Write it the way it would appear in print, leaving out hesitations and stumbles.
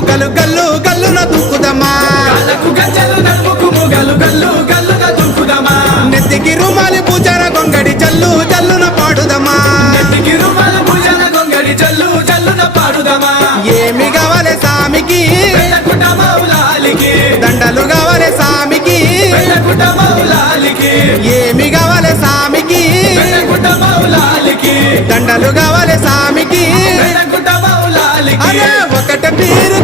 ముగలు గల్లు గల్లున దుక్కుదమా నెత్తికి రుమాలి పూజార గొంగడి జల్లు జల్లున పాడుదమా ఏమి కావాలి సామికి దండలు కావాలి సామికి ఏమి కావాలి సామికి దండలు కావాలి సామికి అరే ఒకట పీరు